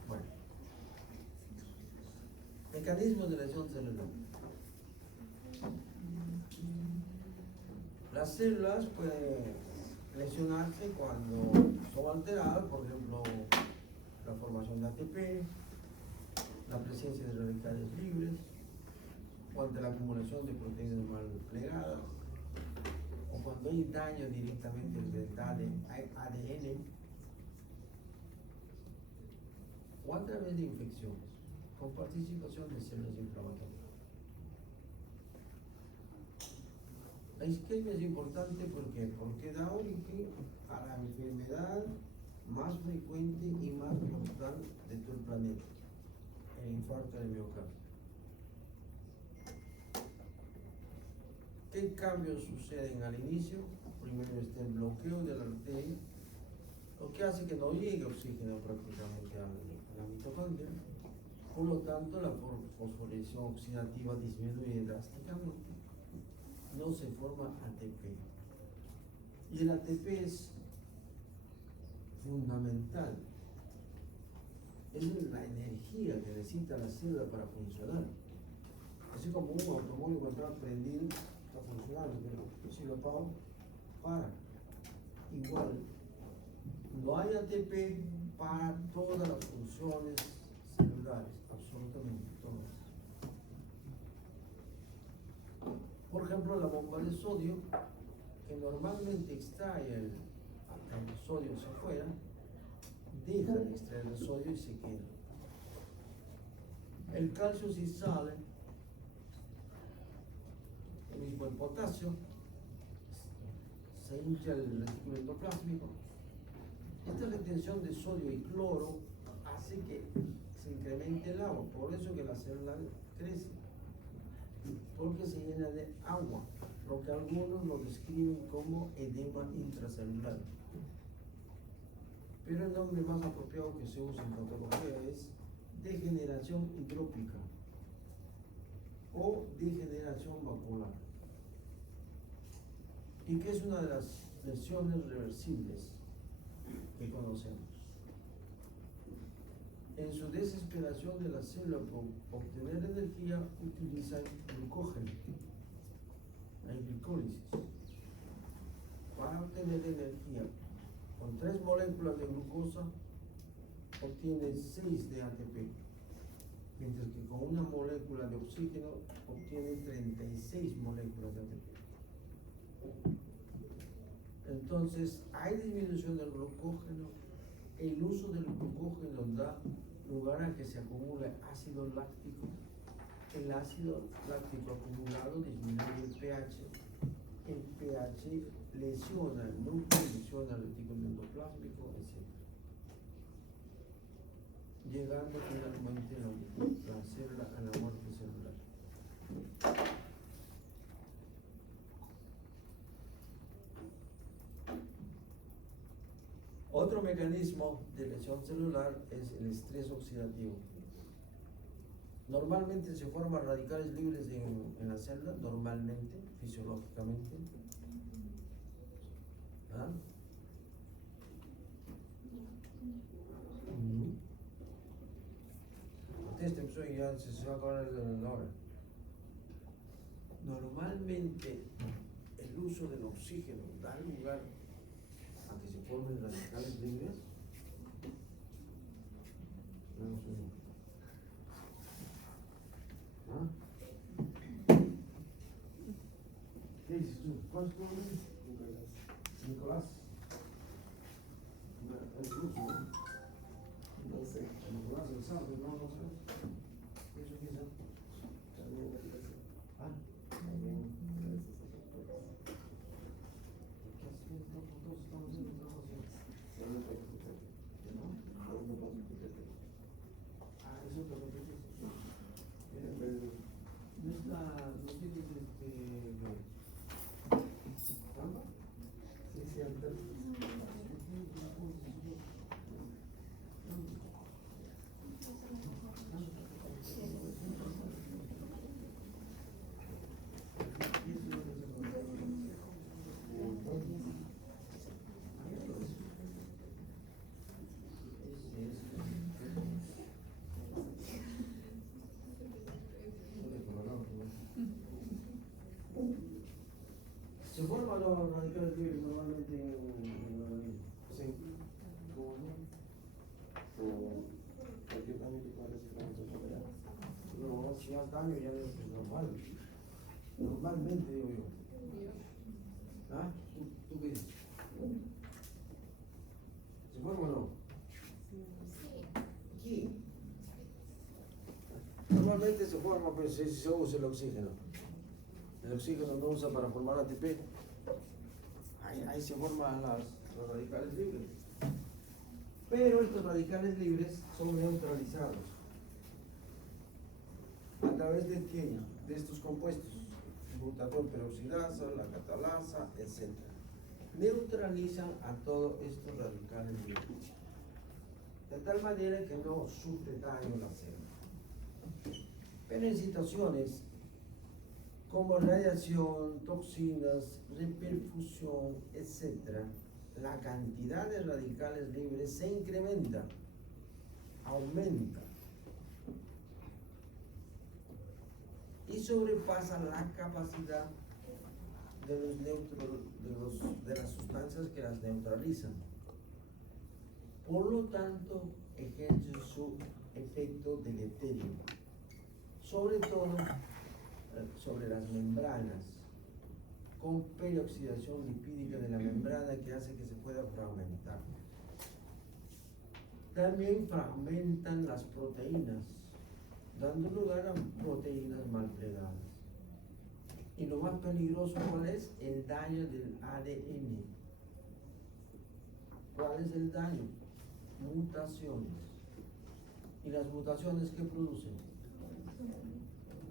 Bueno. Mecanismos de lesión celular. Las células pueden lesionarse cuando son alteradas, por ejemplo, la formación de ATP, la presencia de radicales libres, o ante la acumulación de proteínas mal plegadas, o cuando hay daño directamente al ADN, o a través de infecciones, con participación de células inflamatorias. La isquemia es importante porque da origen a la enfermedad más frecuente y más mortal de todo el planeta, el infarto del miocardio. ¿Qué cambios suceden al inicio? Primero está el bloqueo de la arteria, lo que hace que no llegue oxígeno prácticamente a la mitocondria. Por lo tanto, la fosforilación oxidativa disminuye drásticamente. No se forma ATP. Y el ATP es fundamental. Es la energía que necesita la célula para funcionar. Así como un automóvil cuando está prendido, está funcionando, pero si lo apago, para. Igual, no hay ATP para todas las funciones celulares, absolutamente todas. Por ejemplo, la bomba de sodio, que normalmente extrae el sodio hacia afuera, deja de extraer el sodio y se queda. El calcio si sale, lo mismo el potasio, se hincha el retículo endoplásmico. Esta retención de sodio y cloro hace que se incremente el agua, por eso que la célula crece, porque se llena de agua, lo que algunos lo describen como edema intracelular. Pero el nombre más apropiado que se usa en patología es degeneración hidrópica o degeneración vacuolar, y que es una de las lesiones reversibles que conocemos. En su desesperación de la célula por obtener energía, utilizan glucógeno, la glicólisis, para obtener energía Con 3 moléculas de glucosa obtiene 6 de ATP, mientras que con una molécula de oxígeno obtiene 36 moléculas de ATP. Entonces, hay disminución del glucógeno. El uso del glucógeno da lugar a que se acumule ácido láctico. El ácido láctico acumulado disminuye el pH. El pH lesiona el núcleo, lesiona el retículo endoplásmico, etc. Llegando finalmente a la célula, a la muerte celular. Otro mecanismo de lesión celular es el estrés oxidativo. Normalmente se forman radicales libres en la célula, normalmente, fisiológicamente. ¿Ah? Contesten, ya se va a acabar la hora. Normalmente el uso del oxígeno da lugar a que se formen radicales libres. ¿Ah? ¿Qué dices tú? ¿Cuál es tu nombre? Nicolás. El ruso, ¿no? No sé. Nicolás, el sábado, ¿no? ¿No sabes? ¿Eso quién sabe? También la clase. Ah. También gracias a los profes. ¿Qué haces? Todos estamos haciendo trabajo. Solo para escucharte. ¿No? Solo para escucharte. Ah, eso te lo repito. En vez de- No está, no tienes ¿trampa? Sí, cierto. Se forman los radicales libres normalmente en organismo. Sí. ¿Cómo no? O cualquier daño que pueda recibir en su enfermedad. No, si hace daño ya es normal. Normalmente digo yo. ¿Ah? ¿Tú qué dices? ¿Se forma o no? Aquí. Normalmente se forma, pues si se usa el oxígeno. El oxígeno no usa para formar ATP. Ahí se forman los radicales libres. Pero estos radicales libres son neutralizados. ¿A través de qué? De estos compuestos. Glutatión peroxidasa, la catalasa, etc. Neutralizan a todos estos radicales libres. De tal manera que no sufre daño la célula. Pero en situaciones como radiación, toxinas, reperfusión, etc., la cantidad de radicales libres se incrementa, aumenta y sobrepasa la capacidad de las sustancias que las neutralizan. Por lo tanto, ejerce su efecto deleterio, sobre todo sobre las membranas, con peroxidación lipídica de la membrana que hace que se pueda fragmentar. También fragmentan las proteínas, dando lugar a proteínas mal plegadas. Y lo más peligroso, ¿cuál es? El daño del ADN. ¿Cuál es el daño? Mutaciones. ¿Y las mutaciones qué producen?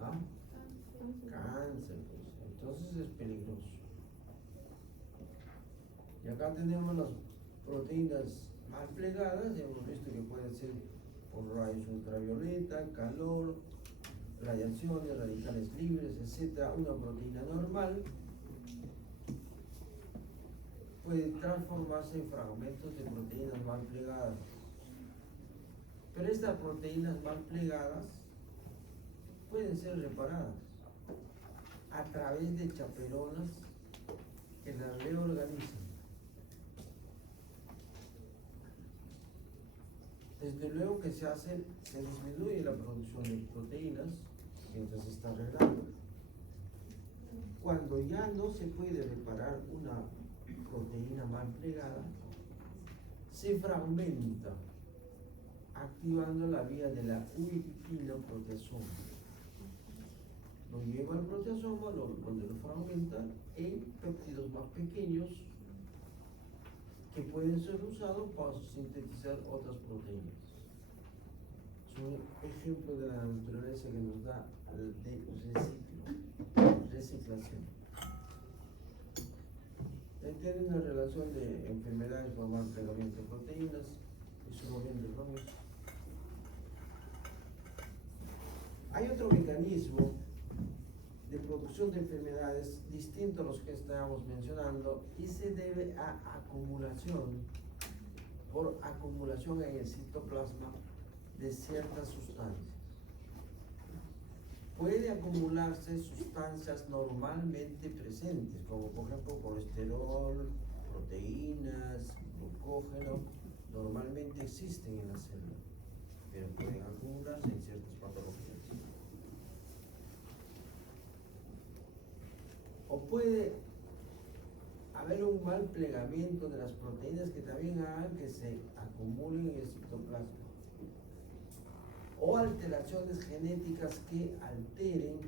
¿Ah? Cáncer, pues. Entonces es peligroso. Y acá tenemos las proteínas mal plegadas, y hemos visto que pueden ser por rayos ultravioleta, calor, radiaciones, radicales libres, etc. Una proteína normal puede transformarse en fragmentos de proteínas mal plegadas. Pero estas proteínas mal plegadas pueden ser reparadas a través de chaperonas que las reorganizan. Desde luego que se disminuye la producción de proteínas mientras se está arreglando. Cuando ya no se puede reparar una proteína mal plegada, se fragmenta, activando la vía de la ubiquitinoproteasoma. Lo lleva al proteasoma, donde lo fragmenta en péptidos más pequeños que pueden ser usados para sintetizar otras proteínas. Es un ejemplo de la naturaleza que nos da de reciclación. Tiene una relación de enfermedades por mal plegamiento de proteínas y su movimiento de cambios. Hay otro mecanismo de producción de enfermedades distinto a los que estábamos mencionando y se debe a por acumulación en el citoplasma de ciertas sustancias. Puede acumularse sustancias normalmente presentes, como por ejemplo colesterol, proteínas, glucógeno, normalmente existen en la célula, pero pueden acumularse en ciertas patologías. O puede haber un mal plegamiento de las proteínas que también hagan que se acumulen en el citoplasma. O alteraciones genéticas que alteren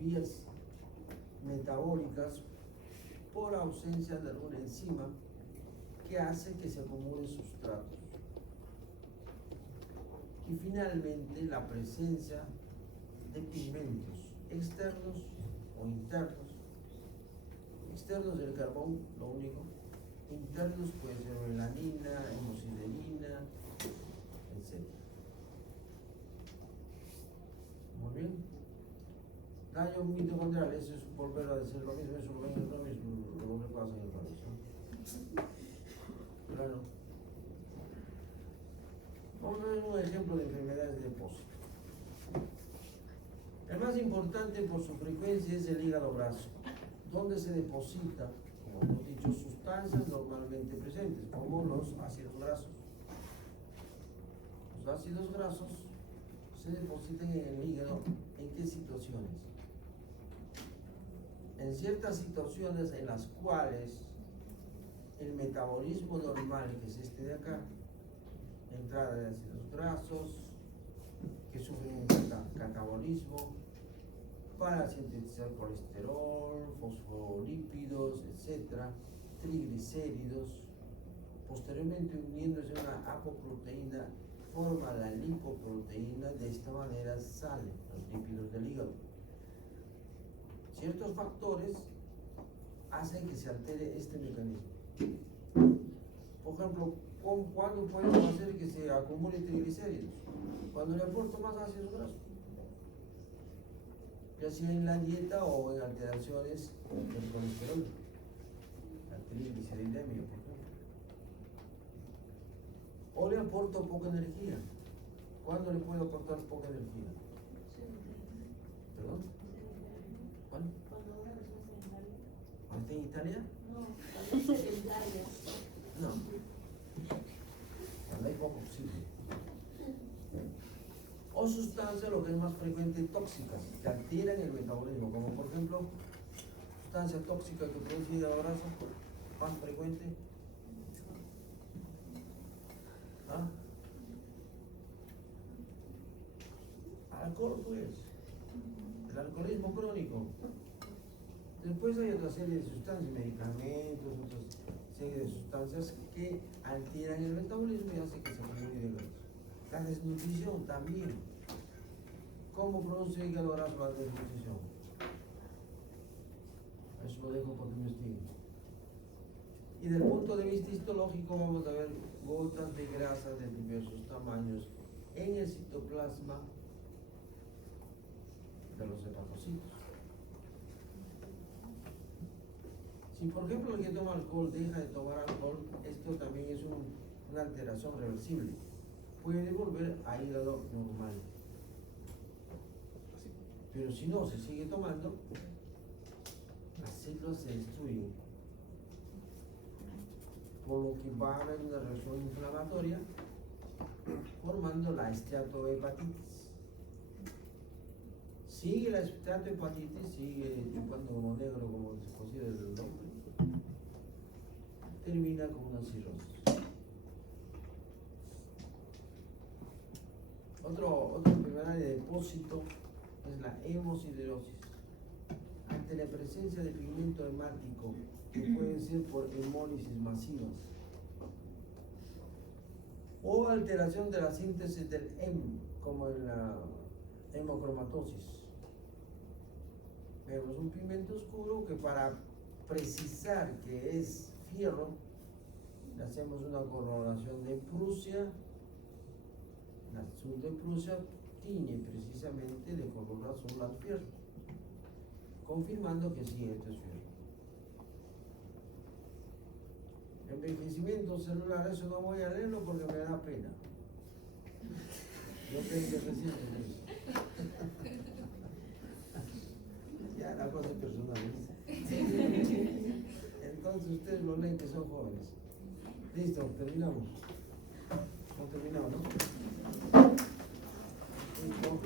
vías metabólicas por ausencia de alguna enzima que hace que se acumulen sustratos. Y finalmente la presencia de pigmentos externos o internos. Externos del carbón, lo único. Internos puede ser melanina, hemosiderina, etc. Muy bien. Daño mitocondrial, eso es volver a decir lo mismo, eso lo mismo, lo que pasa en el corazón. Claro. Vamos a ver un ejemplo de enfermedades de depósito. El más importante por su frecuencia es el hígado graso, donde se deposita, como hemos dicho, sustancias normalmente presentes, como los ácidos grasos. Los ácidos grasos se depositan en el hígado. ¿En qué situaciones? En ciertas situaciones en las cuales el metabolismo normal, que es este de acá, entrada de ácidos grasos, que sufren un catabolismo para sintetizar colesterol, fosfolípidos, etc., triglicéridos, posteriormente uniéndose a una apoproteína, forma la lipoproteína, de esta manera salen los lípidos del hígado. Ciertos factores hacen que se altere este mecanismo. Por ejemplo, ¿cuándo podemos hacer que se acumule triglicéridos? Cuando le aporto más ácidos grasos, ya sea en la dieta o en alteraciones del colesterol, la trigliceridemia, por ejemplo. O le aporto poca energía. ¿Cuándo le puedo aportar poca energía? ¿Perdón? ¿Cuándo? Cuando una persona es sedentaria. ¿Cuándo está en Italia? No, cuando es sedentaria. No. Cuando hay poco oxígeno. O sustancias, lo que es más frecuente, tóxicas, que alteran el metabolismo, como por ejemplo, sustancia tóxica que produce hígado graso, más frecuente. ¿Ah? Alcohol, pues. El alcoholismo crónico. Después hay otra serie de sustancias, medicamentos, otra serie de sustancias que alteran el metabolismo y hacen que se acumule hígado graso. La desnutrición también. ¿Cómo produce hígado graso la desnutrición? Eso lo dejo para que investiguen. Y desde el punto de vista histológico vamos a ver gotas de grasa de diversos tamaños en el citoplasma de los hepatocitos. Si por ejemplo el que toma alcohol deja de tomar alcohol, esto también es una alteración reversible. Puede volver a hígado normal. Pero si no se sigue tomando, las células se destruyen. Por lo que va a haber una reacción inflamatoria, formando confirmando la esteatohepatitis. Sigue la esteatohepatitis, sigue chupando como negro, como se considera el nombre. Termina con una cirrosis. Otra enfermedad de depósito es la hemosiderosis. Ante la presencia de pigmento hemático, que pueden ser por hemólisis masivas, o alteración de la síntesis del hemo, como en la hemocromatosis. Vemos un pigmento oscuro que, para precisar que es fierro, le hacemos una coloración de Prusia. El azul de Prusia tiñe precisamente de color azul al fierro, confirmando que sí, esto es fierro. Envejecimiento celular, eso no voy a leerlo porque me da pena. Yo tengo que decir eso. Ya la cosa es personal. Entonces ustedes lo leen que son jóvenes. Listo, terminamos. No terminamos, ¿no? Listo.